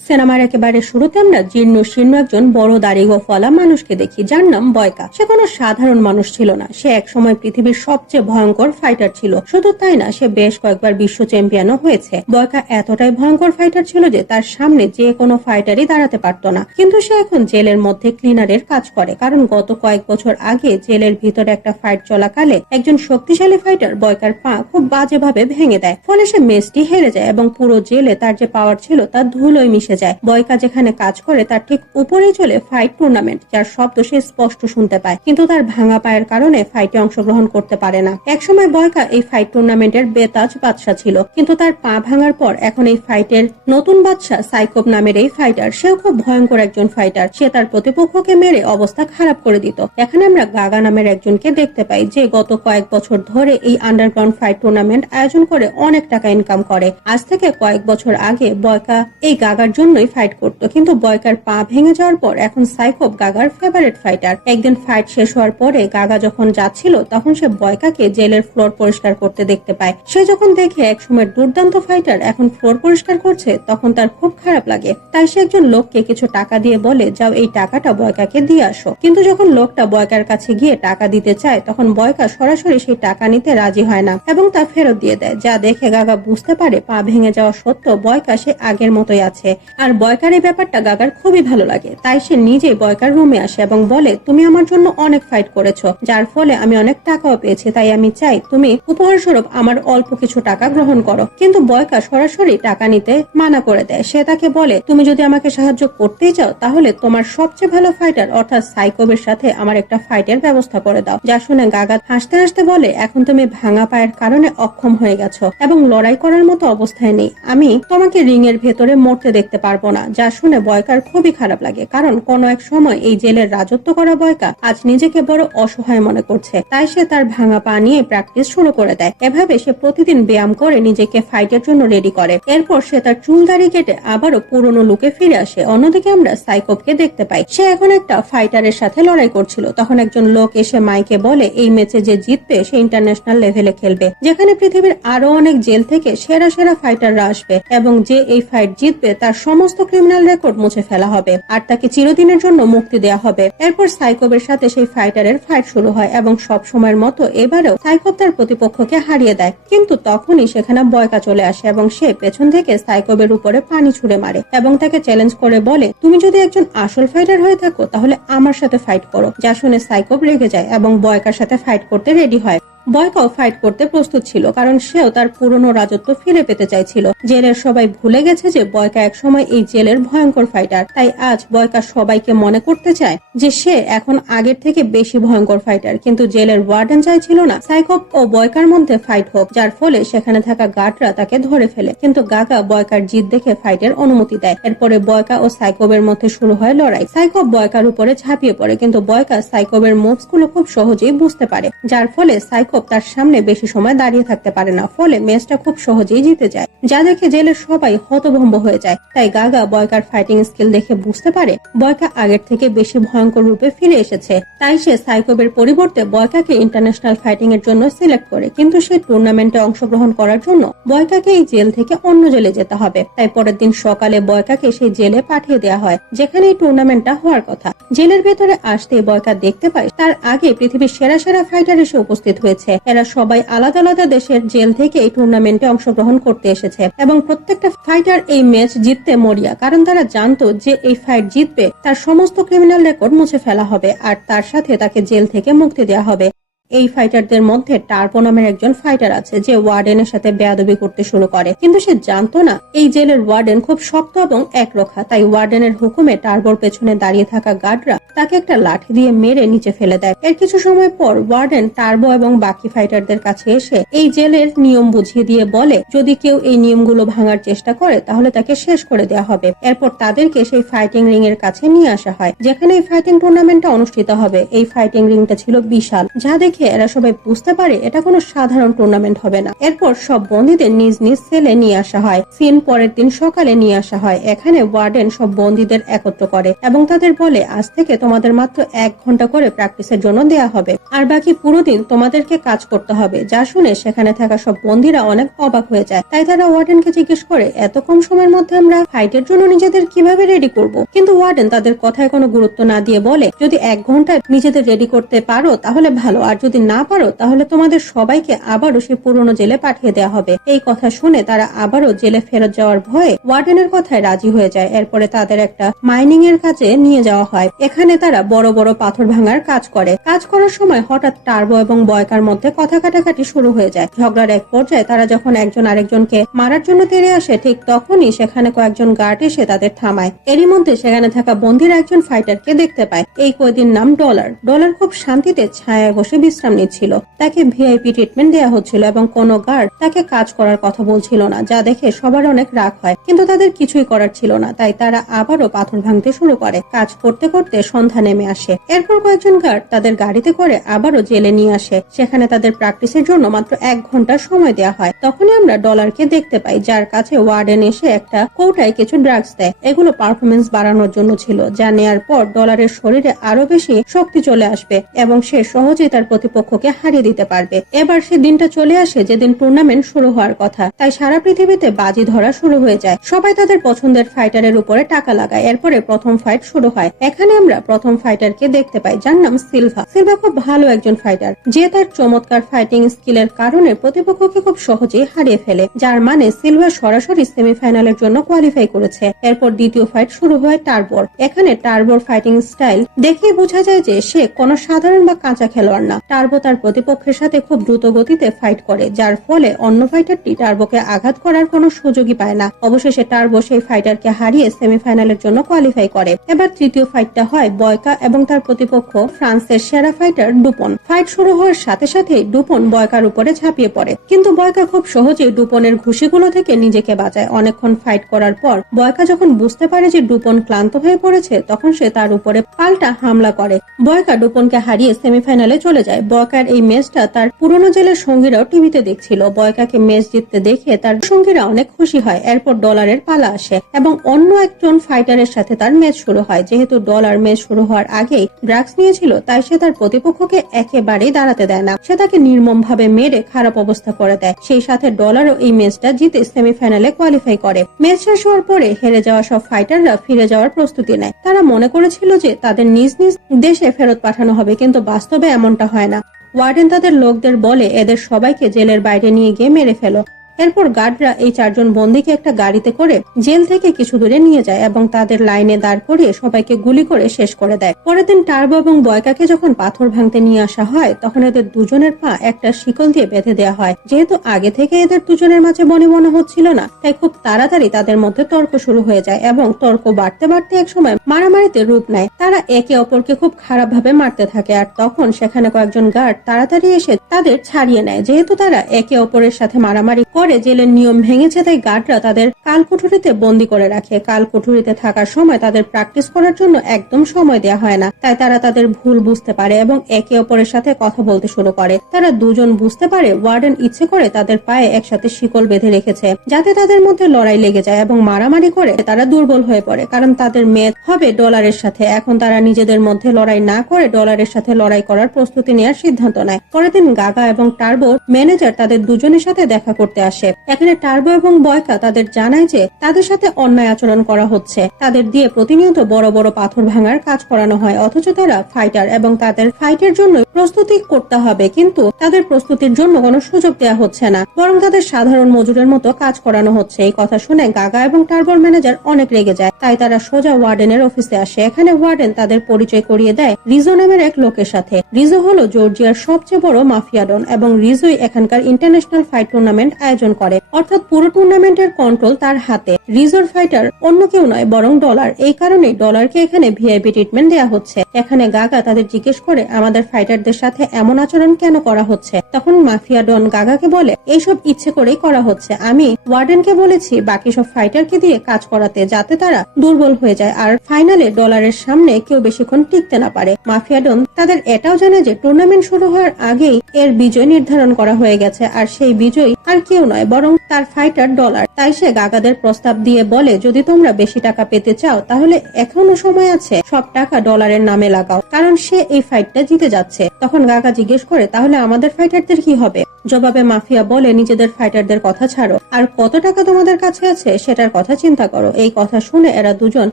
সিনেমার একেবারে শুরুতে আমরা জীর্ণ শীর্ণ একজন বড় দাড়ি ও ফলা মানুষকে দেখি, যার নাম বয়কা। সে কোনো সাধারণ মানুষ ছিল না, সে একসময় পৃথিবীর সবচেয়ে ভয়ঙ্কর ফাইটার ছিল। শুধু তাই না, সে বেশ কয়েকবার বিশ্ব চ্যাম্পিয়নও হয়েছে। বয়কা এতটাই ভয়ঙ্কর ফাইটার ছিল যে তার সামনে যে কোনো ফাইটারই দাঁড়াতে পারত না। কিন্তু সে এখন জেলের মধ্যে ক্লিনারের কাজ করে, কারণ গত কয়েক বছর আগে জেলের ভিতরে একটা ফাইট চলাকালে একজন শক্তিশালী ফাইটার বয়কার পা খুব বাজেভাবে ভেঙে দেয়। ফলে সে ম্যাচটি হেরে যায় এবং পুরো জেলে তার যে পাওয়ার ছিল তা ধুলোয় মিশে যায়। বয়কা যেখানে কাজ করে তার ঠিক উপরেই চলে ফাইট টুর্নামেন্ট, যার শব্দ সে স্পষ্ট শুনতে পায়, কিন্তু তার ভাঙা পায়ের কারণে ফাইটে অংশগ্রহণ করতে পারে না। একসময় বয়কা এই ফাইট টুর্নামেন্টের বেতাজ বাদশা ছিল, কিন্তু তার পা ভাঙার পর এখন এই ফাইটের নতুন বাদশা সাইকোপ নামের এই ফাইটার। সেও খুব ভয়ঙ্কর একজন ফাইটার। সে তার প্রতিপক্ষকে মেরে অবস্থা খারাপ করে দিত। এখানে আমরা গাগা নামের একজনকে দেখতে পাই, যে গত কয়েক বছর ধরে এই আন্ডারগ্রাউন্ড ফাইট টুর্নামেন্ট আয়োজন করে অনেক টাকা ইনকাম করে। আজ থেকে কয়েক বছর আগে বয়কা এই গাগার জন্যই ফাইট করত, কিন্তু বয়কার পা ভেঙে যাওয়ার পর এখন সাইকোপ গাগার ফেভারিট ফাইটার। একদিন ফাইট শেষ হওয়ার পরে গাগা যখন যাচ্ছিল, তখন সে বয়কাকে জেলের ফ্লোর পরিষ্কার করতে দেখতে পায়। সে যখন দেখে একসময়ের দুর্দান্ত ফাইটার এখন ফ্লোর পরিষ্কার করছে, তখন তার খুব খারাপ লাগে। তাই সে একজন লোককে কিছু টাকা দিয়ে বলে, যাও এই টাকাটা বয়কাকে দিয়ে আসো। কিন্তু যখন লোকটা বয়কার কাছে গিয়ে টাকা দিতে চায়, তখন বয়কা সরাসরি সেই টাকা নিতে রাজি হয় না এবং তা ফেরত দিয়ে দেয়। যা দেখে গাগা বুঝতে পারে পা ভেঙে যাওয়া সত্ত্বেও বয়কা সে আগের মতোই আছে। আর বয়কার এই ব্যাপারটা গাগার খুবই ভালো লাগে। তাই সে নিজেই বয়কার রুমে আসে এবং বলে, তুমি আমার জন্য অনেক ফাইট করেছো, যার ফলে আমি অনেক টাকাও পেয়েছি। তাই আমি চাই তুমি উপহার স্বরূপ আমার অল্প কিছু টাকা গ্রহণ করো। কিন্তু বয়কা সরাসরি টাকা নিতে মানা করে দেয়। সে তাকে বলে, তুমি যদি আমাকে সাহায্য করতেই চাও, তাহলে তোমার সবচেয়ে ভালো ফাইটার অর্থাৎ সাইকোবের সাথে আমার একটা ফাইটের ব্যবস্থা করে দাও। যা শুনে গাগা হাসতে হাসতে বলে, এখন তুমি ভাঙা পায়ের কারণে অক্ষম হয়ে গেছো এবং লড়াই করার মতো অবস্থায় নেই। আমি তোমাকে রিং এর ভেতরে মরতে দেখতে পারবো না। যা শুনে বয়কার খুবই খারাপ লাগে, কারণ কোন এক সময় এই জেলের রাজত্ব করা বয়কা আজ নিজেকে বড় অসহায় মনে করছে। তাই সে তার ভাঙা পা নিয়ে প্র্যাকটিস শুরু করে দেয়। এভাবে সে প্রতিদিন ব্যায়াম করে নিজেকে ফাইটের জন্য রেডি করে। এরপর সে তার চুল দাড়ি কেটে আবারও পুরনো লুকে ফিরে আসে। অন্যদিকে আমরা সাইকোপকে দেখতে পাই, সে এখন একটা ফাইটারের সাথে লড়াই করছিল। তখন একজন লোক এসে মাইকে বলে, এই ম্যাচে যে জিতবে সে ইন্টারন্যাশনাল লেভেলে খেলবে, যেখানে পৃথিবীর আরো অনেক জেল থেকে সেরা সেরা ফাইটাররা আসবে এবং যে এই ফাইট জিতবে তার সমস্ত ক্রিমিনাল রেকর্ড মুছে ফেলা হবে আর তাকে চিরদিনের জন্য মুক্তি দেওয়া হবে। এরপর সাইকোপের সাথে সেই ফাইটারের ফাইট শুরু হয় এবং সব সময়ের মতো এবারেও সাইকোপ তার প্রতিপক্ষকে হারিয়ে দেয়। কিন্তু তখনই সেখানে বয়কা চলে আসে এবং সে পেছন থেকে সাইকোপের উপরে পানি ছুড়ে মারে এবং তাকে চ্যালেঞ্জ করে বলে, তুমি যদি একজন আসল ফাইটার হয়ে থাকো তাহলে আমার সাথে ফাইট করো। যা শুনে সাইকোপ রেগে যায় এবং বয়কার সাথে ফাইট করতে রেডি হয়। বয়কাও ফাইট করতে প্রস্তুত ছিল, কারণ সেও তার পুরনো রাজত্ব ফিরে পেতে চাইছিল। জেলের সবাই ভুলে গেছে যে বয়কা একসময় এই জেলের ভয়ঙ্কর ফাইটার। তাই আজ বয়কা সবাইকে মনে করতে চায় যে সে এখন আগের থেকে বেশি ভয়ঙ্কর ফাইটার। কিন্তু জেলের ওয়ার্ডেন চাইছিল না সাইকোপ ও বয়কার মধ্যে ফাইট হোক, যার ফলে সেখানে থাকা গার্ডরা তাকে ধরে ফেলে। কিন্তু গাগা বয়কার জিত দেখে ফাইটের অনুমতি দেয়। এরপরে বয়কা ও সাইকোপের মধ্যে শুরু হয় লড়াই। সাইকোপ বয়কার উপরে ঝাঁপিয়ে পড়ে, কিন্তু বয়কা সাইকোপের মুভস গুলো খুব সহজেই বুঝতে পারে, যার ফলে সাইকোপ তার সামনে বেশি সময় দাঁড়িয়ে থাকতে পারে না। ফলে ম্যাচটা খুব সহজেই জিতে যায়, যা দেখে জেলের সবাই হতভম্ব হয়ে যায়। তাই গাগা বয়কার ফাইটিং স্কিল দেখে বুঝতে পারে বয়কা আগের থেকে বেশি ভয়ঙ্কর রূপে ফিরে এসেছে। তাই সে সাইকোপের পরিবর্তে বয়কাকে ইন্টারন্যাশনাল ফাইটিং এর জন্য সিলেক্ট করে। কিন্তু সে টুর্নামেন্টে অংশগ্রহণ করার জন্য বয়কাকে এই জেল থেকে অন্য জেলে যেতে হবে। তাই পরের দিন সকালে বয়কাকে সেই জেলে পাঠিয়ে দেওয়া হয়, যেখানে এই টুর্নামেন্টটা হওয়ার কথা। জেলের ভেতরে আসতে বয়কা দেখতে পায় তার আগে পৃথিবীর সেরা সেরা ফাইটার এসে উপস্থিত হয়েছে। এরা সবাই আলাদা আলাদা দেশের জেল থেকে এই টুর্নামেন্টে অংশগ্রহণ করতে এসেছে এবং প্রত্যেকটা ফাইটার এই ম্যাচ জিততে মরিয়া, কারণ তারা জানতো যে এই ফাইট জিতবে তার সমস্ত ক্রিমিনাল রেকর্ড মুছে ফেলা হবে আর তার সাথে তাকে জেল থেকে মুক্তি দেওয়া হবে। এই ফাইটারদের মধ্যে টার্পো নামের একজন ফাইটার আছে, যে ওয়ার্ডেনের সাথে বেয়াদবি করতে শুরু করে। কিন্তু সে জানতো না এই জেলের ওয়ার্ডেন খুব শক্ত এবং একরোখা। তাই ওয়ার্ডেনের হুকুমে টার্বোর পেছনে দাঁড়িয়ে থাকা গার্ডরা তাকে একটা লাঠি দিয়ে মেরে নিচে ফেলে দেয়। এর কিছু সময় পর ওয়ার্ডেন টার্বো এবং বাকি ফাইটারদের কাছে এসে এই জেলের নিয়ম বুঝিয়ে দিয়ে বলে, যদি কেউ এই নিয়মগুলো ভাঙার চেষ্টা করে তাহলে তাকে শেষ করে দেওয়া হবে। এরপর তাদেরকে সেই ফাইটিং রিং এর কাছে নিয়ে আসা হয়, যেখানে এই ফাইটিং টুর্নামেন্টটা অনুষ্ঠিত হবে। এই ফাইটিং রিংটা ছিল বিশাল, যা দেখে দেখে এরা সবাই বুঝতে পারে এটা কোনো সাধারণ টুর্নামেন্ট হবে না। এরপর সব বন্দীদের নিজ নিজ সেলে নিয়ে আসা হয়। সিন পরের দিন সকালে নিয়ে আসা হয়। এখানে ওয়ার্ডেন সব বন্দীদের একত্র করে এবং তাদের বলে, আজ থেকে তোমাদের মাত্র 1 ঘন্টা করে প্র্যাকটিসের জন্য দেয়া হবে, আর বাকি পুরো দিন তোমাদেরকে কাজ করতে হবে। যা শুনে সেখানে থাকা সব বন্দীরা অনেক অবাক হয়ে যায়। তাই তারা ওয়ার্ডেনকে জিজ্ঞেস করে, এত কম সময়ের মধ্যে আমরা ফাইটের জন্য নিজেদের কিভাবে রেডি করব? কিন্তু ওয়ার্ডেন তাদের কথায় কোনো গুরুত্ব না দিয়ে বলে, যদি 1 ঘন্টায় নিজেদের রেডি করতে পারো তাহলে ভালো, আর যদি না পারো তাহলে তোমাদের সবাইকে আবারও সেই পুরনো জেলে পাঠিয়ে দেওয়া হবে। এই কথা শুনে তারা আবারও জেলে ফেরত যাওয়ার ভয়ে ওয়ার্ডেনের কথায় রাজি হয়ে যায়। এরপরে তাদের একটা মাইনিং এর কাজে নিয়ে যাওয়া হয়। এখানে তারা বড় বড় পাথর ভাঙার কাজ করে। কাজ করার সময় হঠাৎ টার্বো এবং বয়কার মধ্যে কথা কাটাকাটি শুরু হয়ে যায়। ঝগড়ার এক পর্যায়ে তারা যখন একজন আরেকজনকে মারার জন্য তেড়ে আসে, ঠিক তখনই সেখানে কয়েকজন গার্ড এসে তাদের থামায়। এরই মধ্যে সেখানে থাকা বন্দীর একজন ফাইটারকে দেখতে পায়। এই কয়েদির নাম ডলার। ডলার খুব শান্তিতে ছায়ায় বসে বিশ্রাম নিচ্ছিল। তাকে ভিআইপি ট্রিটমেন্ট দেওয়া হচ্ছিল এবং কোনো গার্ড তাকে কাজ করার কথা বলছিল না, যা দেখে সবার অনেক রাগ হয়। কিন্তু তাদের কিছুই করার ছিল না, তাই তারা আবারও পাথর ভাঙতে শুরু করে। কাজ করতে করতে সন্ধ্যা নেমে আসে। এরপর কয়েকজন গার্ড তাদের গাড়িতে করে আবারও জেলে নিয়ে আসে। সেখানে তাদের প্র্যাকটিসের জন্য মাত্র 1 ঘন্টা সময় দেওয়া হয়। তখনই আমরা ডলারকে দেখতে পাই, যার কাছে ওয়ার্ডেন এসে একটা কৌটায় কিছু ড্রাগস দেয়। এগুলো পারফরমেন্স বাড়ানোর জন্য ছিল, যা নেয়ার পর ডলারের শরীরে আরো বেশি শক্তি চলে আসবে এবং সে সহজেই তার প্রতিপক্ষকে হারিয়ে দিতে পারবে। এবার সে দিনটা চলে আসে যেদিন টুর্নামেন্ট শুরু হওয়ার কথা। তাই সারা পৃথিবীতে বাজি ধরা শুরু হয়ে যায়। সবাই তাদের পছন্দের ফাইটারের উপরে টাকা লাগায়। এরপরে প্রথম ফাইট শুরু হয়। এখানে আমরা প্রথম ফাইটারকে দেখতে পাই, যার নাম সিলভা। সিলভা খুব ভালো একজন ফাইটার, যে তার চমৎকার ফাইটিং স্কিলের কারণে প্রতিপক্ষকে খুব সহজেই হারিয়ে ফেলে, যার মানে সিলভা সরাসরি সেমিফাইনালের জন্য কোয়ালিফাই করেছে। এরপর দ্বিতীয় ফাইট শুরু হয় টার্বোর। এখানে টার্বোর ফাইটিং স্টাইল দেখে বোঝা যায় যে সে কোনো সাধারণ বা কাঁচা খেলোয়াড় না। টার্বো তার প্রতিপক্ষের সাথে খুব দ্রুত গতিতে ফাইট করে, যার ফলে অন্য ফাইটারটি টার্বোকে আঘাত করার কোনো সুযোগই পায় না। অবশেষে টার্বো সেই ফাইটারকে হারিয়ে সেমিফাইনালের জন্য কোয়ালিফাই করে। এবার তৃতীয় ফাইটটা হয় বয়কা এবং তার প্রতিপক্ষ ফ্রান্সের সেরা ফাইটার ডুপন। ফাইট শুরু হওয়ার সাথে সাথে ডুপন বয়কার উপরে ঝাঁপিয়ে পড়ে, কিন্তু বয়কা খুব সহজেই ডুপনের ঘুষিগুলো থেকে নিজেকে বাঁচায়। অনেকক্ষণ ফাইট করার পর বয়কা যখন বুঝতে পারে যে ডুপন ক্লান্ত হয়ে পড়েছে, তখন সে তার উপরে পাল্টা হামলা করে। বয়কা ডুপনকে হারিয়ে সেমিফাইনালে চলে যায়। বয়কার এই ম্যাচটা তার পুরনো জেলের সঙ্গীরাও টিভিতে দেখছিল। বয়কাকে ম্যাচ জিততে দেখে তার সঙ্গীরা অনেক খুশি হয়। এরপর ডলারের পালা আসে এবং অন্য একজন ফাইটারের সাথে তার ম্যাচ শুরু হয়। যেহেতু ডলার ম্যাচ শুরু হওয়ার আগেই ড্রাগস নিয়েছিল, তাই সে তার প্রতিপক্ষকে একেবারেই দাঁড়াতে দেয় না। সে তাকে নির্মম ভাবে মেরে খারাপ অবস্থা করে দেয়। সেই সাথে ডলারও এই ম্যাচটা জিতে সেমিফাইনালে কোয়ালিফাই করে। ম্যাচ শেষ হওয়ার পরে হেরে যাওয়া সব ফাইটাররা ফিরে যাওয়ার প্রস্তুতি নেয়। তারা মনে করেছিল যে তাদের নিজ নিজ দেশে ফেরত পাঠানো হবে, কিন্তু বাস্তবে এমনটা হয় না। ওয়ার্ডেন তাদের লোকদের বলে এদের সবাইকে জেলের বাইরে নিয়ে গিয়ে মেরে ফেলো। এরপর গার্ডরা এই 4 জন বন্দীকে একটা গাড়িতে করে জেল থেকে কিছু দূরে নিয়ে যায় এবং তাদের লাইনে দাঁড় করিয়ে সবাইকে গুলি করে শেষ করে দেয়। পরের দিন টার্বো এবং বয়কাকে যখন পাথর ভাঙতে নিয়ে আসা হয়, তখন এদের দুজনের পা একটা শিকল দিয়ে বেঁধে দেওয়া হয়। যেহেতু আগে থেকে এদের দুজনের মাঝে মনে হচ্ছিল না, তাই খুব তাড়াতাড়ি তাদের মধ্যে তর্ক শুরু হয়ে যায় এবং তর্ক বাড়তে বাড়তে একসময় মারামারিতে রূপ নেয়। তারা একে অপরকে খুব খারাপ ভাবে মারতে থাকে, আর তখন সেখানে কয়েকজন গার্ড তাড়াতাড়ি এসে তাদের ছাড়িয়ে নেয়। যেহেতু তারা একে অপরের সাথে মারামারি করে জেলের নিয়ম ভেঙেছে, তাই গার্ডরা তাদের কালকুঠুরিতে বন্দি করে রাখে। কালকুঠুরিতে থাকার সময় তাদের প্র্যাকটিস করার জন্য একদম সময় দেওয়া হয় না, তাই তারা তাদের ভুল বুঝতে পারে এবং একে অপরের সাথে কথা বলতে শুরু করে। তারা দুজন বুঝতে পারে ওয়ার্ডেন ইচ্ছে করে তাদের পায়ে একসাথে শিকল বেঁধে রেখেছে, যাতে তাদের মধ্যে লড়াই লেগে যায় এবং মারামারি করে তারা দুর্বল হয়ে পড়ে, কারণ তাদের ম্যাচ হবে ডলারের সাথে। এখন তারা নিজেদের মধ্যে লড়াই না করে ডলারের সাথে লড়াই করার প্রস্তুতি নেওয়ার সিদ্ধান্ত নেয়। পরের দিন গাগা এবং টার্বোর ম্যানেজার তাদের দুজনের সাথে দেখা করতে আসে। এখানে টার্বো এবং বয়কা তাদের জানায় যে তাদের সাথে অন্যায় আচরণ করা হচ্ছে। তাদের দিয়ে প্রতিনিয়ত বড় বড় পাথর ভাঙার কাজ করানো হয়, অথচ তারা ফাইটার এবং তাদের ফাইটের জন্য প্রস্তুতি করতে হবে, কিন্তু তাদের প্রস্তুতির জন্য কোনো সুযোগ দেওয়া হচ্ছে না, বরং তাদের সাধারণ মজুরের মতো কাজ করানো হচ্ছে। এই কথা শুনে গাগা এবং টার্বোর ম্যানেজার অনেক রেগে যায়, তাই তারা সোজা ওয়ার্ডেনের অফিসে আসে। এখানে ওয়ার্ডেন তাদের পরিচয় করিয়ে দেয় রিজো নামের এক লোকের সাথে। রিজো হলো জর্জিয়ার সবচেয়ে বড় মাফিয়া ডন এবং রিজোই এখানকার ইন্টারন্যাশনাল ফাইট টুর্নামেন্ট আয়োজন করে, অর্থাৎ পুরো টুর্নামেন্টের কন্ট্রোল তার হাতে। রিজোর ফাইটার অন্য কেউ নয় বরং ডলার। এই কারণে ডলারকে এখানে ভিআইপি ট্রিটমেন্ট দেওয়া হচ্ছে। এখানে গাগা তাদের জিজ্ঞেস করে আমাদের ফাইটারদের ফাইটারদের সাথে এমন আচরণ কেন করা হচ্ছে। তখন মাফিয়া ডন গাগাকে বলে, এইসব ইচ্ছে করেই করা হচ্ছে। আমি ওয়ার্ডেনকে বলেছি বাকি সব ফাইটারকে দিয়ে কাজ করাতে, যাতে তারা দুর্বল হয়ে যায় আর ফাইনালে ডলারের সামনে কেউ বেশিক্ষণ টিকতে না পারে। মাফিয়া ডন তাদের এটাও জানে যে টুর্নামেন্ট শুরু হওয়ার আগেই এর বিজয় নির্ধারণ করা হয়ে গেছে, আর সেই বিজয়ী আর কেউ নয় বরং তার ফাইটার ডলার। তাই সে গাগাদের প্রস্তাব দিয়ে বলে, যদি তোমরা বেশি টাকা পেতে চাও তাহলে এখনো সময় আছে, সব টাকা ডলারের নামে লাগাও, কারণ সে এই ফাইটটা জিতে যাচ্ছে। তখন গাগা জিজ্ঞেস করে, তাহলে আমাদের ফাইটারদের কি হবে? জবাবে মাফিয়া বলে, নিজেদের ফাইটারদের কথা ছাড়ো, আর কত টাকা তোমাদের কাছে আছে সেটার কথা চিন্তা করো। এই কথা শুনে এরা দুজন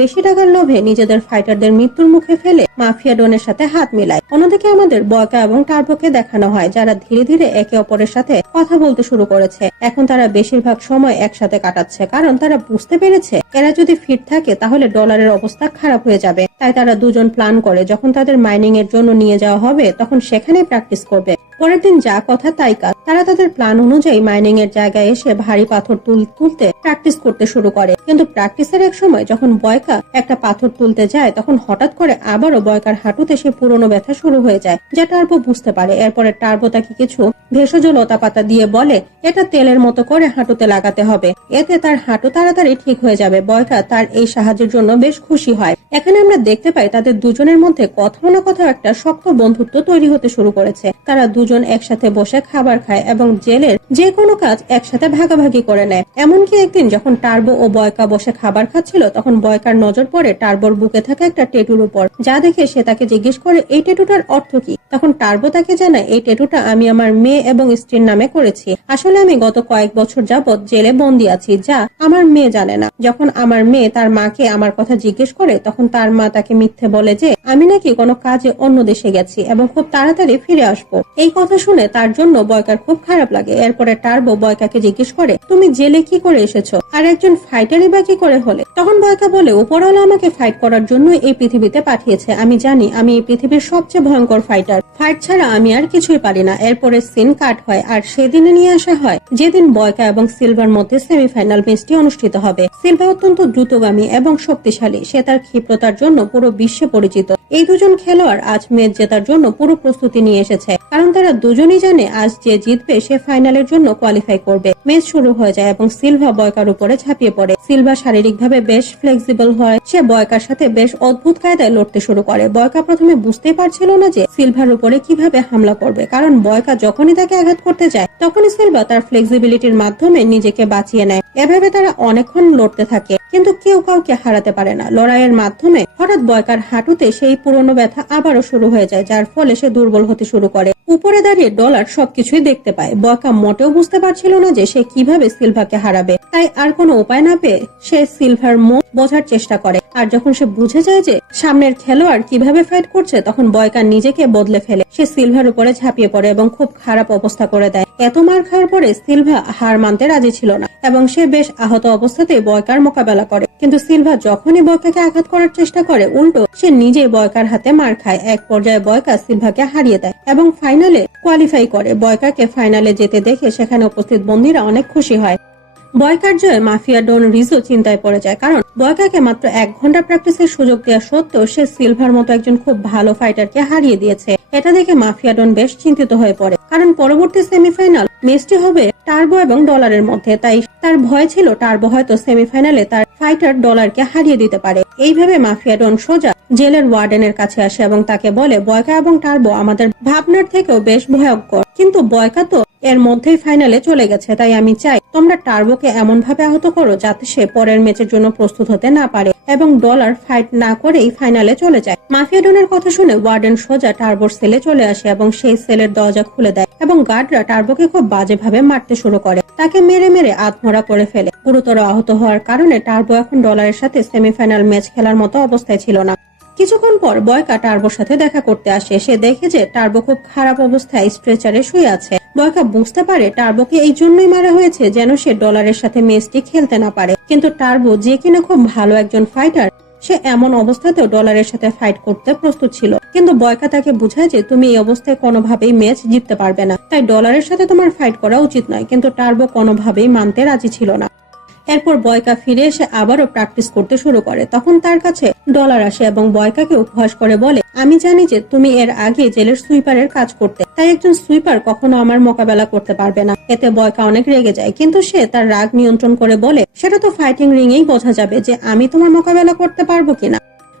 বেশি টাকার লোভে নিজেদের ফাইটারদের মৃত্যুর মুখে ফেলে মাফিয়া ডনের সাথে হাত মিলায়। অন্যদিকে আমাদের বয়কা এবং টার্বোকে দেখানো হয়, যারা ধীরে ধীরে একে অপরের সাথে কথা বলতে শুরু করেছে। এখন তারা বেশিরভাগ সময় একসাথে কাটাচ্ছে, কারণ তারা বুঝতে পেরেছে এরা যদি ফিট থাকে তাহলে ডলারের অবস্থা খারাপ হয়ে যাবে। তাই তারা দুজন প্ল্যান করে, যখন তাদের মাইনিং এর জন্য নিয়ে যাওয়া হবে তখন সেখানেই প্র্যাকটিস করবে। পরের দিন যা কথা তাই কাজ। তারা তাদের প্ল্যান অনুযায়ী মাইনিং এর জায়গায় এসে ভারী পাথর তুলতে প্র্যাকটিস করতে শুরু করে। কিন্তু প্র্যাকটিসের এক সময় যখন বয়কা একটা পাথর তুলতে যায়, তখন হঠাৎ করে আবারও বয়কার হাঁটুতে সে পুরনো ব্যথা শুরু হয়ে যায়, যা টার্বো বুঝতে পারে। এরপরে টার্বো তাকে কিছু ভেষজ লতা পাতা দিয়ে বলে, এটা তেলের মতো করে হাঁটুতে লাগাতে হবে, এতে তার হাঁটু তাড়াতাড়ি ঠিক হয়ে যাবে। বয়কা তার এই সাহায্যের জন্য বেশ খুশি হয়। এখানে আমরা দেখতে পাই তাদের দুজনের মধ্যে কোথাও না কোথাও একটা শক্ত বন্ধুত্ব তৈরি হতে শুরু করেছে। তারা দুজন একসাথে বসে খাবার খায় এবং জেলের যে কোনো কাজ একসাথে ভাগাভাগি করে নেয়। এমনকি একদিন যখন টার্বো ও বয়কা বসে খাবার খাচ্ছিল, তখন বয়কার নজর পড়ে টার্বোর বুকে থাকা একটা টেটুর উপর, যা দেখে সে তাকে জিজ্ঞেস করে, এই টেটুটার অর্থ কি? তখন টার্বো তাকে জানায়, এই টেটুটা আমি আমার মেয়ে এবং স্ত্রীর নামে করেছি। আসলে আমি গত কয়েক বছর যাবৎ জেলে বন্দি আছি, যা আমার মেয়ে জানে না। যখন আমার মেয়ে তার মাকে আমার কথা জিজ্ঞেস করে, তখন তার মা তাকে মিথ্যে বলে যে আমি নাকি কোনো কাজে অন্য দেশে গেছি এবং খুব তাড়াতাড়ি ফিরে আসবো। এই কথা শুনে তার জন্য বয়কার খুব খারাপ লাগে। এরপরে টার্বো বয়কাকে জিজ্ঞেস করে, তুমি জেলে কি করে এসেছো আর একজন ফাইটারই বা কি করে হলে? তখন বয়কা বলে, উপরওয়ালা আমাকে ফাইট করার জন্য এই পৃথিবীতে পাঠিয়েছে। আমি জানি আমি এই পৃথিবীর সবচেয়ে ভয়ঙ্কর ফাইটার, ফাইট ছাড়া আমি আর কিছুই পারি না। এরপরে সিন কাট হয় আর সেদিনে নিয়ে আসা হয় যেদিন বয়কা এবং সিলভার মধ্যে সেমিফাইনাল ম্যাচটি অনুষ্ঠিত হবে। সিলভা অত্যন্ত দ্রুতগামী এবং শক্তিশালী, সে তার ক্ষিপ্রতার জন্য পুরো বিশ্বে পরিচিত। এই দুজন খেলোয়াড় আজ ম্যাচ জেতার জন্য পুরো প্রস্তুতি নিয়ে এসেছে, কারণ তারা দুজনই জানে আজ যে জিতবে সে ফাইনালের জন্য কোয়ালিফাই করবে। ম্যাচ শুরু হয়ে যায় এবং সিলভা বয়কার উপরে ঝাঁপিয়ে পড়ে। সিলভা শারীরিকভাবে বেশ ফ্লেক্সিবল হয়, সে বয়কার সাথে বেশ অদ্ভুত কায়দায় লড়তে শুরু করে। বয়কা প্রথমে বুঝতেই পারছিল না যে সিলভার উপরে কিভাবে হামলা করবে, কারণ বয়কা যখনই তাকে আঘাত করতে যায় তখনই সিলভা তার ফ্লেক্সিবিলিটির মাধ্যমে নিজেকে বাঁচিয়ে নেয়। এভাবে তারা অনেকক্ষণ লড়তে থাকে, কিন্তু কেউ কাউকে হারাতে পারে না। লড়াইয়ের মাধ্যমে হঠাৎ বয়কার হাঁটুতে সেই পুরনো ব্যথা আবারও শুরু হয়ে যায়, যার ফলে সে দুর্বল হতে শুরু করে। উপরে দাঁড়িয়ে ডলার সবকিছুই দেখতে পায়। বয়কা মোটেও বুঝতে পারছিল না যে সে কিভাবে সিলভাকে হারাবে, তাই আর কোনো উপায় না পেয়ে সে সিলভার মুখ বোঝার চেষ্টা করে। আর যখন সে বুঝে যায় যে সামনের খেলোয়াড় কিভাবে ফাইট করছে, তখন বয়কা নিজেকে বদলে ফেলে। সে সিলভার উপরে ঝাঁপিয়ে পড়ে এবং খুব খারাপ অবস্থা করে দেয়। এত মার খাওয়ার পরে সিলভা হার মানতে রাজি ছিল না এবং সে বেশ আহত অবস্থাতে বয়কার মোকাবেলা করে। কিন্তু সিলভা যখনই বয়কাকে আঘাত করার চেষ্টা করে, উল্টো সে নিজে বয়কার হাতে মার খায়। এক পর্যায়ে বয়কা সিলভাকে হারিয়ে দেয় এবং ফাইনালে কোয়ালিফাই করে। বয়কাকে ফাইনালে যেতে দেখে সেখানে উপস্থিত বন্দীরা অনেক খুশি হয়। বয়কার জয়ে মাফিয়া ডন রিজো চিন্তায় পড়ে যায়, কারণ বয়কাকে মাত্র 1 ঘন্টা প্র্যাকটিসের সুযোগ দেওয়া সত্ত্বেও সে সিলভার মতো একজন খুব ভালো ফাইটারকে হারিয়ে দিয়েছে। এটা দেখে মাফিয়া ডন বেশ চিন্তিত হয়ে পড়ে, কারণ পরবর্তী সেমিফাইনাল ম্যাচটি হবে টার্বো এবং ডলারের মধ্যে। তাই তার ভয় ছিল টার্বো হয়তো সেমিফাইনালে তার ফাইটার ডলারকে হারিয়ে দিতে পারে। এইভাবে মাফিয়া ডন সোজা জেলের ওয়ার্ডেনের কাছে আসে এবং তাকে বলে, বয়কা এবং টার্বো আমাদের ভাবনার থেকেও বেশ ভয়ঙ্কর, কিন্তু বয়কা তো এর মধ্যেই ফাইনালে চলে গেছে। তাই আমি চাই তোমরা টার্বোকে এমন ভাবে আহত করো যাতে সে পরের ম্যাচের জন্য প্রস্তুত হতে না পারে এবং ডলার ফাইট না করেই ফাইনালে চলে যায়। মাফিয়া ডনের কথা শুনে ওয়ার্ডেন সোজা টার্বোর সেলে চলে আসে এবং সেই সেলের দরজা খুলে দেয় এবং গার্ডরা টার্বোকে খুব বাজেভাবে মারতে শুরু করে, তাকে মেরে মেরে আত্মহরা করে ফেলে। গুরুতর আহত হওয়ার কারণে টার্বো এখন ডলারের সাথে সেমিফাইনাল ম্যাচ খেলার মতো অবস্থায় ছিল না। কিছুক্ষণ পর বয়কা টার্বোর সাথে দেখা করতে আসে। সে দেখে যে টার্বো খুব খারাপ অবস্থায় স্ট্রেচারে শুয়ে আছে। বয়কা বুঝতে পারে টার্বোকে এই জন্যই মারা হয়েছে যেন সে ডলারের সাথে ম্যাচটি খেলতে না পারে। কিন্তু টার্বো যে কিনা খুব ভালো একজন ফাইটার, সে এমন অবস্থাতেও ডলারের সাথে ফাইট করতে প্রস্তুত ছিল। কিন্তু বয়কা তাকে বুঝায় যে তুমি এই অবস্থায় কোনোভাবেই ম্যাচ জিততে পারবে না, তাই ডলারের সাথে তোমার ফাইট করা উচিত নয়। কিন্তু টার্বো কোনোভাবেই মানতে রাজি ছিল না। এরপর বয়কা ফিরে এসে আবারও প্র্যাকটিস করতে শুরু করে। তখন তার কাছে ডলার আসে এবং বয়কাকে উপহাস করে বলে, আমি জানি যে তুমি এর আগে জেলের সুইপারের কাজ করতে, তাই একজন সুইপার কখনো আমার মোকাবেলা করতে পারবে না। এতে বয়কা অনেক রেগে যায়, কিন্তু সে তার রাগ নিয়ন্ত্রণ করে বলে, সেটা তো ফাইটিং রিংয়েই বোঝা যাবে যে আমি তোমার মোকাবেলা করতে পারবো কিনা।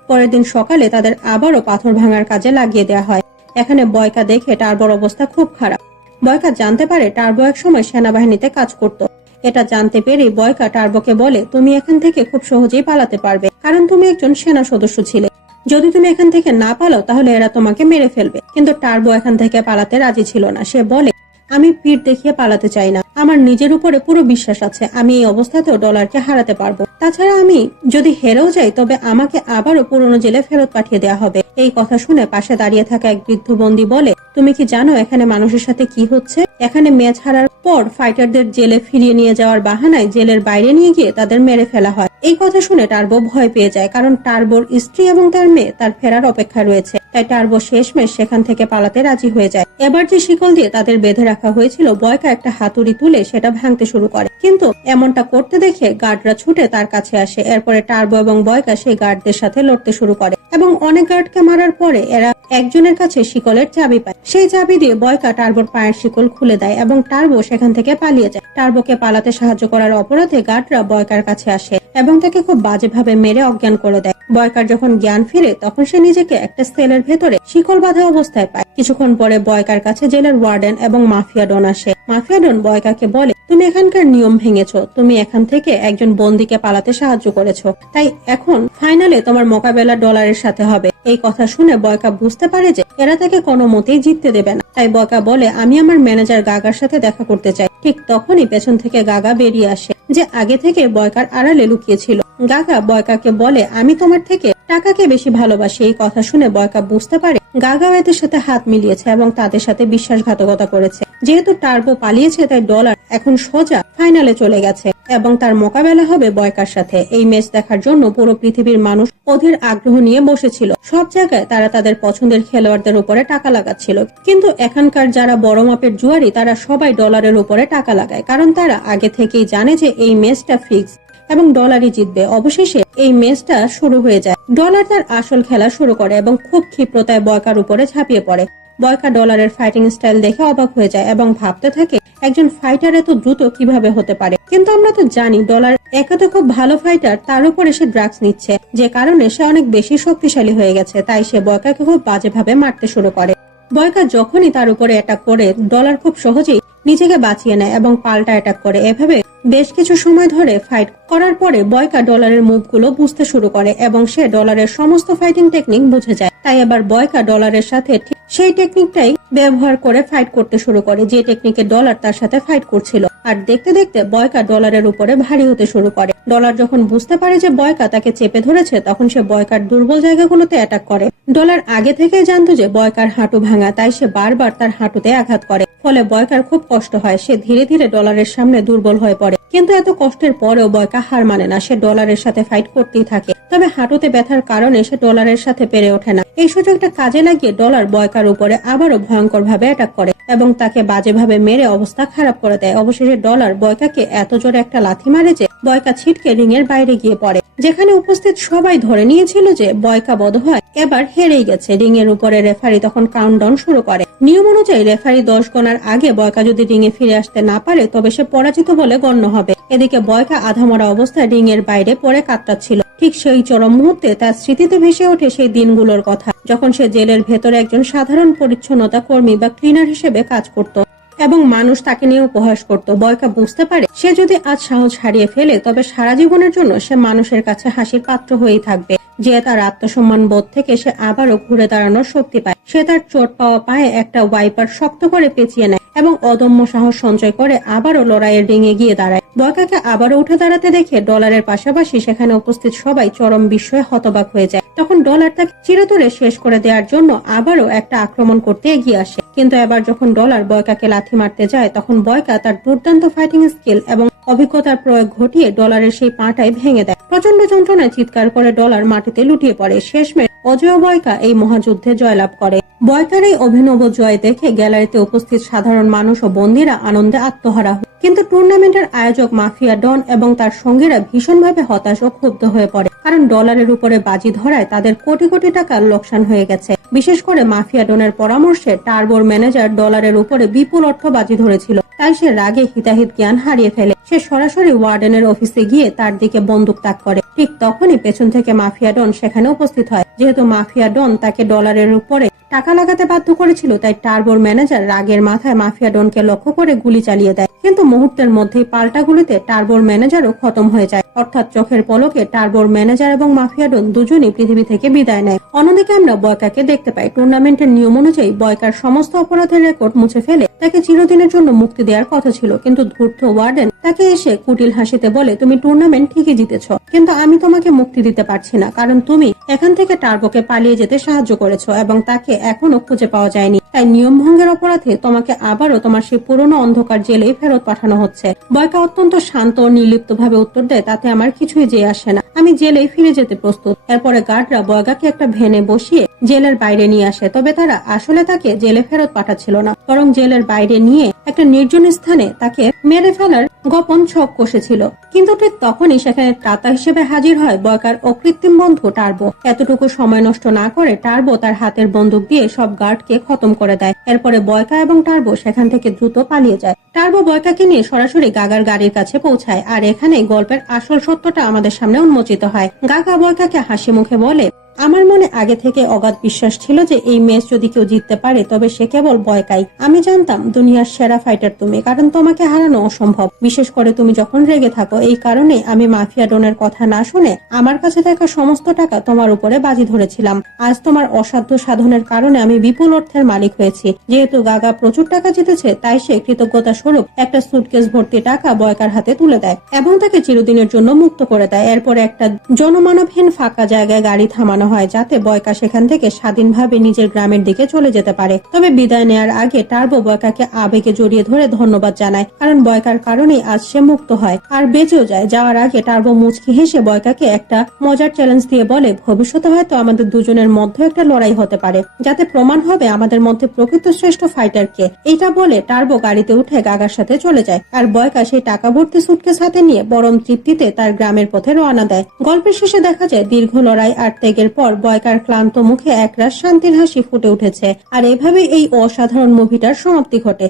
পরের দিন সকালে তাদের আবারও পাথর ভাঙার কাজে লাগিয়ে দেওয়া হয়। এখানে বয়কা দেখে টার্বোর অবস্থা খুব খারাপ। বয়কা জানতে পারে টার্বো এক সময় সেনাবাহিনীতে কাজ করত। এটা জানতে পেরে বয়কা টার্বোকে বলে, তুমি এখান থেকে খুব সহজেই পালাতে পারবে, কারণ তুমি একজন সেনা সদস্য ছিলে। যদি তুমি এখান থেকে না পালাও তাহলে এরা তোমাকে মেরে ফেলবে। কিন্তু টার্বো এখান থেকে পালাতে রাজি ছিল না। সে বলে, আমি পিঠ দেখিয়ে পালাতে চাই না, আমার নিজের উপরে পুরো বিশ্বাস আছে আমি এই অবস্থাতেও ডলারকে হারাতে পারবো। তাছাড়া আমি যদি হেরেও যাই তবে আমাকে আবারও পুরনো জেলে ফেরত পাঠিয়ে দেওয়া হবে। এই কথা শুনে পাশে দাঁড়িয়ে থাকা এক বৃদ্ধ বন্দী বলে, তুমি কি জানো এখানে মানুষের সাথে কি হচ্ছে? এখানে ম্যাচ হারার পর ফাইটারদের জেলে ফিরিয়ে নিয়ে যাওয়ার বাহানায় জেলের বাইরে নিয়ে গিয়ে তাদের মেরে ফেলা হয়। এই কথা শুনে টার্বো ভয় পেয়ে যায়, কারণ টার্বোর স্ত্রী এবং তার মেয়ে তার ফেরার অপেক্ষা রয়েছে। তাই টার্বো শেষমেশ সেখান থেকে পালাতে রাজি হয়ে যায়। এবার যে শিকল দিয়ে তাদের বেঁধে রাখা হয়েছিল, বয়কা একটা হাতুড়ি তুলে সেটা ভাঙতে শুরু করে, কিন্তু এমনটা করতে দেখে গার্ডরা ছুটে তার কাছে আসে। এরপরে টার্বো এবং বয়কা সেই গার্ডদের সাথে লড়তে শুরু করে এবং অনেক গার্ডকে মারার পরে এরা একজনের কাছে শিকলের চাবি পায়। সেই চাবি দিয়ে বয়কা টার্বোর পায়ের শিকল খুলে দেয় এবং টার্বো সেখান থেকে পালিয়ে যায়। টার্বোকে পালাতে সাহায্য করার অপরাধে গার্ডরা বয়কার কাছে আসে এবং তাকে খুব বাজেভাবে মেরে অজ্ঞান করে দেয়। বয়কার যখন জ্ঞান ফিরে তখন সে নিজেকে একটা সেলের ভেতরে শিকল বাঁধা অবস্থায় পায়। কিছুক্ষণ পরে বয়কার কাছে জেলের ওয়ার্ডেন এবং মাফিয়া ডন আসে। মাফিয়া ডন বয়কাকে বলে, তুমি এখানকার নিয়ম ভেঙেছো, তুমি এখান থেকে একজন বন্দীকে পালাতে সাহায্য করেছো, তাই এখন ফাইনালে তোমার মোকাবেলা ডলারের সাথে হবে। এই কথা শুনে বয়কা বুঝতে পারে যে এরা তাকে কোনো মতেই জিততে দেবে না। তাই বয়কা বলে, আমি আমার ম্যানেজার গাগার সাথে দেখা করতে চাই। ঠিক তখনই পেছন থেকে গাগা বেরিয়ে আসে, যে আগে থেকে বয়কার আড়ালে লুকিয়েছিল। গাগা বয়কাকে বলে, আমি তোমার থেকে টাকাকে বেশি ভালোবাসি। এই কথা শুনে বয়কা বুঝতে পারে গাগাও এদের সাথে হাত মিলিয়েছে এবং তাদের সাথে বিশ্বাসঘাতকতা করেছে। যেহেতু টার্বো পালিয়েছে তাই ডলার এখন সোজা ফাইনালে চলে গেছে এবং তার মোকাবেলা হবে বয়কার সাথে। এই ম্যাচ দেখার জন্য পুরো পৃথিবীর মানুষ অধীর আগ্রহ নিয়ে বসেছিল। সব জায়গায় তারা তাদের পছন্দের খেলোয়াড়দের উপরে টাকা লাগাচ্ছিল, কিন্তু এখানকার যারা বড় মাপের জুয়ারি তারা সবাই ডলারের উপরে টাকা লাগায়, কারণ তারা আগে থেকেই জানে যে এই ম্যাচটা ফিক্স এবং ডলারই জিতবে। অবশেষে এই ম্যাচটা শুরু হয়ে যায়। ডলার তার আসল খেলা শুরু করে এবং খুব ক্ষিপ্রতায় বয়কার উপরে ঝাঁপিয়ে পড়ে। বয়কা ডলারের ফাইটিং স্টাইল দেখে অবাক হয়ে যায় এবং ভাবতে থাকে একজন ফাইটার এত দ্রুত কিভাবে হতে পারে। কিন্তু আমরা তো জানি ডলার একে তো খুব ভালো ফাইটার, তার উপরে সে ড্রাগস নিচ্ছে, যে কারণে সে অনেক বেশি শক্তিশালী হয়ে গেছে। তাই সে বয়কাকে খুব বাজেভাবে মারতে শুরু করে। বয়কা যখনই তার উপরে অ্যাটাক করে ডলার খুব সহজেই নিজেকে বাঁচিয়ে নেয় এবং পাল্টা অ্যাটাক করে। এভাবে বেশ কিছু সময় ধরে ফাইট করার পরে বয়কা ডলারের মুভগুলো বুঝতে শুরু করে এবং সে ডলারের সমস্ত ফাইটিং টেকনিক বুঝে যায়। তাই এবার বয়কা ডলারের সাথে সেই টেকনিকটাই ব্যবহার করে ফাইট করতে শুরু করে, যে টেকনিকে ডলার তার সাথে ফাইট করছিল। আর দেখতে দেখতে বয়কা ডলারের উপরে ভারী হতে শুরু করে। ডলার যখন বুঝতে পারে যে বয়কা তাকে চেপে ধরেছে তখন সে বয়কার দুর্বল জায়গাগুলোতে অ্যাটাক করে। ডলার আগে থেকেই জানতো যে বয়কার হাঁটু ভাঙা, তাই সে বারবার তার হাঁটুতে আঘাত করে। ফলে বয়কার খুব কষ্ট হয়। সে ধীরে ধীরে ডলারের সামনে দুর্বল হয়ে পড়ে, কিন্তু এত কষ্টের পরেও বয়কা হার মানে না। সে ডলারের সাথে ফাইট করতেই থাকে, তবে হাঁটুতে ব্যথার কারণে সে ডলারের সাথে পেরে ওঠে না। এই সুযোগটা কাজে লাগিয়ে ডলার বয়কার উপরে আবারও ভয়ঙ্কর ভাবে অ্যাটাক করে এবং তাকে বাজেভাবে মেরে অবস্থা খারাপ করে দেয়। অবশেষে ডলার বয়কাকে এত জোরে একটা লাথি মারে যে বয়কা ছিটকে রিং এর বাইরে গিয়ে পড়ে, যেখানে উপস্থিত সবাই ধরে নিয়েছিল যে বয়কা বোধহয় এবার হেরেই গেছে। রিং এর উপরে রেফারি তখন কাউন্টডাউন শুরু করে। নিয়ম অনুযায়ী রেফারি 10 গণার আগে বয়কা যদি রিং এ ফিরে আসতে না পারে তবে সে পরাজিত বলে গণ্য হবে। এদিকে বয়কা আধামরা অবস্থায় রিং এর বাইরে পড়ে কাতরাচ্ছিল। ঠিক সেই চরম মুহূর্তে তার স্মৃতিতে ভেসে ওঠে সেই দিনগুলোর কথা, যখন সে জেলের ভেতরে একজন সাধারণ পরিচ্ছন্নতা কর্মী বা ক্লিনার হিসেবে কাজ করত এবং মানুষ তাকে নিয়ে উপহাস করত। বয়কা বুঝতে পারে সে যদি আজ সাহস হারিয়ে ফেলে তবে সারা জীবনের জন্য সে মানুষের কাছে হাসির পাত্র হয়েই থাকবে। যে তার আত্মসম্মান বোধ থেকে সে আবারও ঘুরে দাঁড়ানোর শক্তি পায়। সে তার চোট পাওয়া পায়ে একটা ওয়াইপার শক্ত করে পেঁচিয়ে নেয় এবং অদম্য সাহস সঞ্চয় করে আবারও লড়াইয়ের রিঙে গিয়ে দাঁড়ায়। বয়কাকে আবারও উঠে দাঁড়াতে দেখে ডলারের পাশাপাশি সেখানে উপস্থিত সবাই চরম বিস্ময়ে হতবাক হয়ে যায়। তখন ডলার তাকে চিরতরে শেষ করে দেওয়ার জন্য আবারও একটা আক্রমণ করতে এগিয়ে আসে, কিন্তু এবার যখন ডলার বয়কাকে লাথি মারতে যায় তখন বয়কা তার দুর্দান্ত ফাইটিং স্কিল এবং অভিজ্ঞতার প্রয়োগ ঘটিয়ে ডলারের সেই পাটাই ভেঙে দেয়। প্রচন্ড যন্ত্রণায় চিৎকার করে ডলার মাটিতে লুটিয়ে পড়ে। শেষমেশ অজেয় বয়কা এই মহাযুদ্ধে জয়লাভ করে। বয়কার এই অভিনব জয় দেখে গ্যালারিতে উপস্থিত সাধারণ মানুষ ও বন্দীরা আনন্দে আত্মহারা হয়। কিন্তু টুর্নামেন্টের আয়োজক মাফিয়া ডন এবং তার সঙ্গীরা ভীষণভাবে হতাশ ও ক্ষুব্ধ হয়ে পড়ে, কারণ ডলারের উপরে বাজি ধরায় তাদের কোটি কোটি টাকার লোকসান হয়ে গেছে। বিশেষ করে মাফিয়া ডনের পরামর্শে টার্বোর ম্যানেজার ডলারের উপরে বিপুল অর্থ বাজি ধরেছিল, তাই সে রাগে হিতাহিত জ্ঞান হারিয়ে ফেলে। সে সরাসরি ওয়ার্ডেনের অফিসে গিয়ে তার দিকে বন্দুক তাক করে। ঠিক তখনই পেছন থেকে মাফিয়া ডন সেখানে উপস্থিত হয়। যেহেতু মাফিয়া ডন তাকে ডলারের উপরে টাকা লাগাতে বাধ্য করেছিল, তাই টার্বোর ম্যানেজার রাগের মাথায় মাফিয়া ডনকে লক্ষ্য করে গুলি চালিয়ে দেয়। কিন্তু মুহূর্তের মধ্যেই পাল্টা গুলিতে টার্বোর ম্যানেজারও খতম হয়ে যায়। অর্থাৎ চোখের পলকে টার্বোর ম্যানেজার এবং মাফিয়া ডন দুজনই পৃথিবী থেকে বিদায় নেয়। অন্যদিকে আমরা বয়কাকে দেখতে পাই। টুর্নামেন্টের নিয়ম অনুযায়ী বয়কার সমস্ত অপরাধের রেকর্ড মুছে ফেলে তাকে চিরদিনের জন্য মুক্তি দেওয়ার কথা ছিল, কিন্তু ধূর্ত ওয়ার্ডেন তাকে এসে কুটিল হাসিতে বলে, তুমি টুর্নামেন্ট ঠিকই জিতেছ, কিন্তু আমি তোমাকে মুক্তি দিতে পারছি না, কারণ তুমি এখান থেকে টার্বোকে পালিয়ে যেতে সাহায্য করেছো এবং তাকে এখনো খুঁজে পাওয়া যায়নি। তাই নিয়ম ভঙ্গের অপরাধে তোমাকে আবারও তোমার সেই পুরনো অন্ধকার জেলে ফেরত পাঠানো হচ্ছে। বয়কা অত্যন্ত শান্ত ও নির্লিপ্ত ভাবে উত্তর দেয়, তাতে আমার কিছুই যেয়ে আসে না, আমি জেলেই ফিরে যেতে প্রস্তুত। এরপরে গার্ডরা বয়কাকে একটা ভ্যানে বসিয়ে জেলের বাইরে নিয়ে আসে। তবে তারা আসলে তাকে জেলে ফেরত পাঠাচ্ছিল না, বরং জেলের বাইরে নিয়ে একটা নির্জন স্থানে তাকে মেরে ফেলার গোপন ছক কষেছিল। কিন্তু ঠিক তখনই সেখানে ত্রাতা হিসেবে হাজির হয় বয়কার অকৃত্রিম বন্ধু টার্বো। এতটুকু সময় নষ্ট না করে টার্বো তার হাতের বন্দুক দিয়ে সব গার্ডকে খতম করে দেয়। এরপরে বয়কা এবং টার্বো সেখান থেকে দ্রুত পালিয়ে যায়। টার্বো বয়কাকে নিয়ে সরাসরি গাগার গাড়ির কাছে পৌঁছায়, আর এখানে গল্পের আসল সত্যটা আমাদের সামনে উন্মোচিত হয়। গাগা বয়কাকে হাসি মুখে বলে, আমার মনে আগে থেকে অগাধ বিশ্বাস ছিল যে এই ম্যাচ যদি কেউ জিততে পারে তবে সে কেবল বয়কাই। আমি জানতাম দুনিয়ার সেরা ফাইটার তুমি, কারণ তোমাকে হারানো অসম্ভব, বিশেষ করে তুমি যখন রেগে থাকো। এই কারণে আমি মাফিয়া ডনের কথা না শুনে আমার কাছে থাকা সমস্ত টাকা তোমার উপরে বাজি ধরেছিলাম। আজ তোমার অসাধ্য সাধনের কারণে আমি বিপুল অর্থের মালিক হয়েছি। যেহেতু গাগা প্রচুর টাকা জিতেছে, তাই সে কৃতজ্ঞতা স্বরূপ একটা সুটকেস ভর্তি টাকা বয়কার হাতে তুলে দেয় এবং তাকে চিরদিনের জন্য মুক্ত করে দেয়। এরপরে একটা জনমানবহীন ফাঁকা জায়গায় গাড়ি থামানো হয়, যাতে বয়কা সেখান থেকে স্বাধীনভাবে নিজের গ্রামের দিকে চলে যেতে পারে। তবে বিদায় নেওয়ার আগে টার্বো বয়কাকে আবেগে জড়িয়ে ধরে ধন্যবাদ জানায়, কারণ বয়কার কারণেই আজ সে মুক্ত হয় আর বেঁচেও যায়। যাওয়ার আগে টার্বো মুচকি হেসে বয়কাকে একটা মজার চ্যালেঞ্জ দিয়ে বলে, ভবিষ্যতে হয়তো আমাদের দুজনের মধ্যে একটা লড়াই হতে পারে, যাতে প্রমাণ হবে আমাদের মধ্যে প্রকৃত শ্রেষ্ঠ ফাইটার কে। এটা বলে টার্বো গাড়িতে উঠে গাগার সাথে চলে যায়, আর বয়কা সেই টাকা ভর্তি সুটকেস হাতে নিয়ে পরম তৃপ্তিতে তার গ্রামের পথে রওনা দেয়। গল্পের শেষে দেখা যায় দীর্ঘ লড়াই আর ত্যাগের পর বয়কার ক্লান্ত মুখে একরাশ শান্তির হাসি ফুটে উঠেছে। আর এভাবে এই অসাধারণ মুভিটার সমাপ্তি ঘটে।